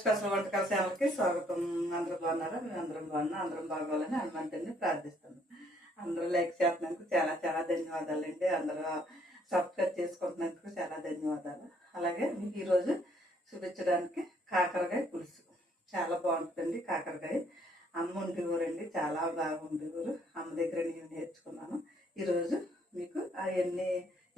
Special వంటకాల ఛానల్కి స్వాగతం. అందరూ బాగున్నారా? మేము అందరం బాగున్నాం. అందరం బాగోవాలని హనుమంతుడిని ప్రార్థిస్తున్నాం. అందరూ లైక్ చేస్తున్నందుకు చాలా చాలా ధన్యవాదాలండి. అందరూ సబ్స్క్రైబ్ చేసుకుంటున్నందుకు చాలా ధన్యవాదాలు. అలాగే మీకు ఈరోజు చూపించడానికి కాకరకాయ పులుసు చాలా బాగుంటుందండి. కాకరకాయ అమ్మ ఉండేవారండి, చాలా బాగా ఉండేవారు. అమ్మ దగ్గర నేను నేర్చుకున్నాను. ఈరోజు మీకు అవన్నీ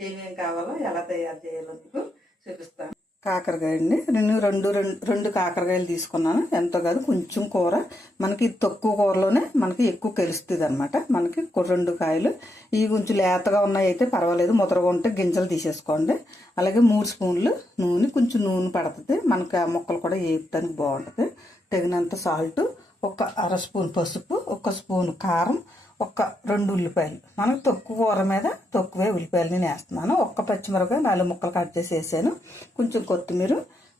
ఏమేమి కావాలో ఎలా తయారు చేయాలో మీకు చూపిస్తాను. కాకరకాయ అండి, నేను రెండు కాకరకాయలు తీసుకున్నాను. ఎంతో కాదు, కొంచెం కూర మనకి తక్కువ కూరలోనే మనకి ఎక్కువ తెలుస్తుంది అనమాట. మనకి 2 కాయలు ఇవి కొంచెం లేతగా ఉన్నాయి అయితే పర్వాలేదు, ముదరగా ఉంటే గింజలు తీసేసుకోండి. అలాగే 3 స్పూన్లు నూనె, కొంచెం నూనె పడుతుంది మనకి, ఆ ముక్కలు కూడా వేయడానికి బాగుంటుంది. తగినంత సాల్ట్, 1/2 స్పూన్ పసుపు, 1 స్పూన్ కారం, 2 ఉల్లిపాయలు. మనకు తక్కువ కూర మీద తక్కువే ఉల్లిపాయలు నేను వేస్తున్నాను. 1 పచ్చిమిరపకాయ 4 ముక్కలు కట్ చేసి వేసాను. కొంచెం కొత్తిమీర,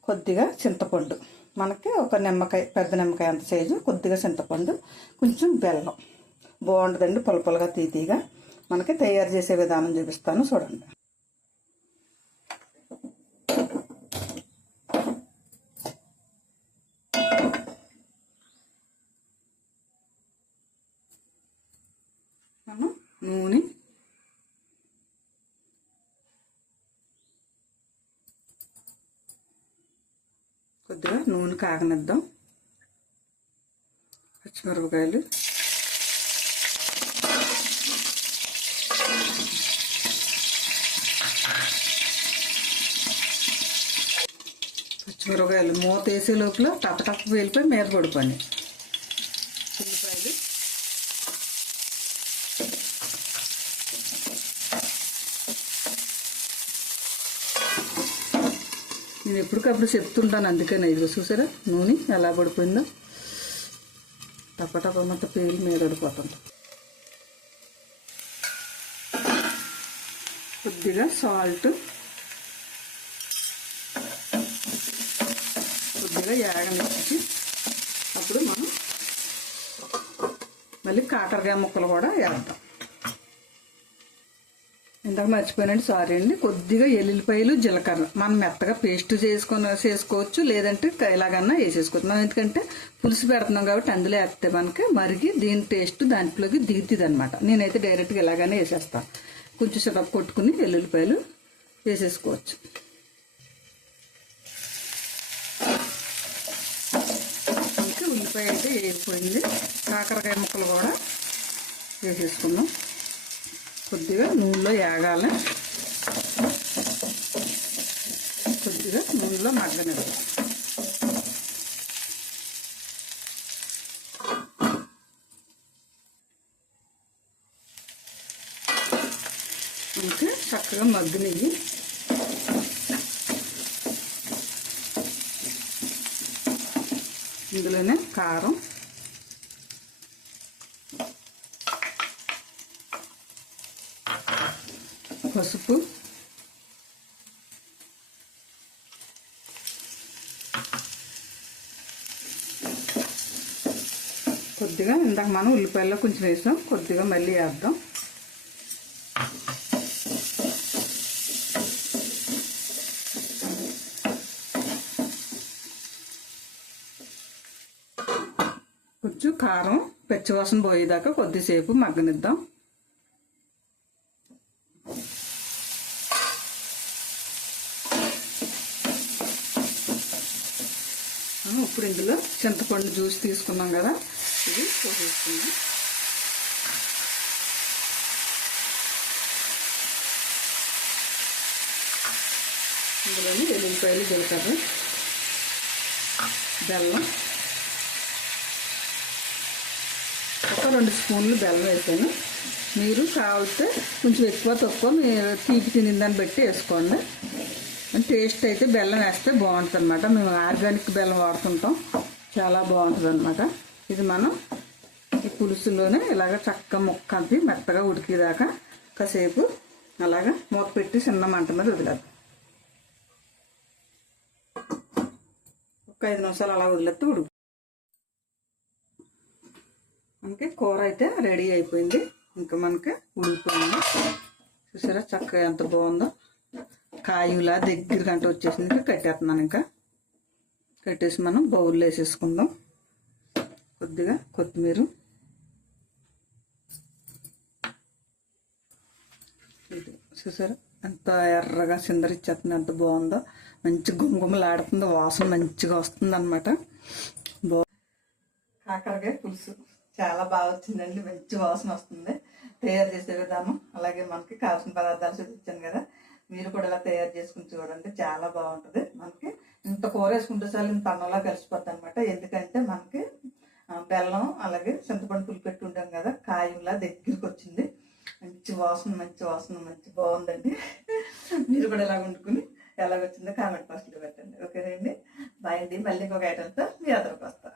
కొద్దిగా చింతపండు, మనకి 1 నిమ్మకాయ, పెద్ద నిమ్మకాయ అంత సైజు, కొద్దిగా చింతపండు, కొంచెం బెల్లం. బాగుంటుందండి పులపులుగా తీతీగా. మనకి తయారు చేసే విధానం చూపిస్తాను చూడండి. నూనె, కొద్దిగా నూనె కాగనిద్దాం. పచ్చిమిరపకాయలు, మూత వేసే లోపల టప వెళ్ళిపోయి మీద పడిపోయి. ఉల్లిపాయలు, నేను ఎప్పటికప్పుడు చెప్తుంటాను, అందుకని ఇది చూసారా నూనె ఎలా పడిపోయిందో. టపటప మొత్తం పేలు మీద పడిపోతుంది. కొద్దిగా సాల్ట్, కొద్దిగా యాగనిచ్చి అప్పుడు మనం మళ్ళీ కాకరకాయ ముక్కలు కూడా వేద్దాం. ఇందాక మర్చిపోయినండి, సారీ అండి. కొద్దిగా ఎల్లుల్లిపాయలు, జీలకర్ర మనం మెత్తగా పేస్ట్ చేసుకోవచ్చు, లేదంటే ఇలాగన్నా వేసేసుకోవచ్చు. మనం ఎందుకంటే పులుసు పెడుతున్నాం కాబట్టి అందులో వేస్తే మనకి మరిగి దీని టేస్ట్ దాంట్లోకి దిగుతుంది అనమాట. నేనైతే డైరెక్ట్గా ఇలాగానే వేసేస్తాను. కొంచెం సిరప్ కొట్టుకుని ఎల్లుల్లిపాయలు వేసేసుకోవచ్చు. ఇంకా ఉల్లిపాయ అయితే వేగిపోయింది. కాకరకాయ ముక్కలు కూడా వేసేసుకున్నాం. కొద్దిగా నూనెలో వేగాలి, కొద్దిగా నూనెలో మగ్గనివ్వాలి. ఇంకా చక్కగా మగ్గనివి. ఇందులోనే కారం, పసుపు, కొద్దిగా ఇందాక మనం ఉల్లిపాయల్లో కొంచెం వేసాం, కొద్దిగా మళ్ళీ వేద్దాం. కొంచెం కారం పచ్చివాసన పోయేదాకా కొద్దిసేపు మగ్గనిద్దాం. ఇప్పుడు ఇందులో చింతపండు జ్యూస్ తీసుకున్నాం కదా, ఇది పోసేసుకున్నాం. ఇందులోని ఎల్లుల్లిపాయలు, జీలకర్ర, బెల్లం, 2 స్పూన్లు బెల్లం వేసాను. మీరు కావాలితే కొంచెం ఎక్కువ తక్కువ మీరు తీపి తినిందాన్ని బట్టి వేసుకోండి. టేస్ట్ అయితే బెల్లం వేస్తే బాగుంటుంది అనమాట. మేము ఆర్గానిక్ బెల్లం వాడుతుంటాం, చాలా బాగుంటుంది అనమాట. ఇది మనం ఈ పులుసులోనే ఇలాగ చక్కగా ముక్క అంతి మెత్తగా ఉడికేదాకా కాసేపు అలాగా మూత పెట్టి చిన్న మంట మీద వదిలేద్దాం. 5 నిమిషాలు అలా వదిలేస్తే ఉడుకు. మనకి కూర అయితే రెడీ అయిపోయింది. ఇంకా మనకి ఉడికిపోయింది. చూసారా చక్కగా ఎంత బాగుందో. కాయులా దగ్గర గంట వచ్చేసింది. కట్టేస్తున్నాను. ఇంకా కట్టేసి మనం బౌల్లో వేసేసుకుందాం. కొద్దిగా కొత్తిమీర, ఇది చూసారా ఎంత ఎర్రగా సిందరిచ్చేస్తుంది, ఎంత బాగుందో. మంచి గుమగుమలాడుతుంది, వాసన మంచిగా వస్తుంది అనమాట. కాకరకాయ పులుసు చాలా బాగా వచ్చిందండి, మంచి వాసన వస్తుంది. తయారు చేసే విధానం అలాగే మనకి కావాల్సిన పదార్థాలు చూపించాను కదా, మీరు కూడా ఇలా తయారు చేసుకుని చూడండి, చాలా బాగుంటుంది. మనకి ఇంత కూర వేసుకుంటే చాలు ఇంత అన్నంలా కలిసిపోద్ది అనమాట. ఎందుకంటే మనకి బెల్లం అలాగే చింతపండు పులిపెట్టి ఉంటాం కదా, కాయంలా దగ్గరికి వచ్చింది. మంచి వాసన మంచి బాగుందండి. మీరు కూడా ఇలా వండుకుని ఎలాగొచ్చిందో కామెంట్ బాక్స్లో పెట్టండి. ఓకేనండి, బాయ్ అండి. మళ్ళీ ఇంకొక ఐటమ్తో మీ అందరికి వస్తాను.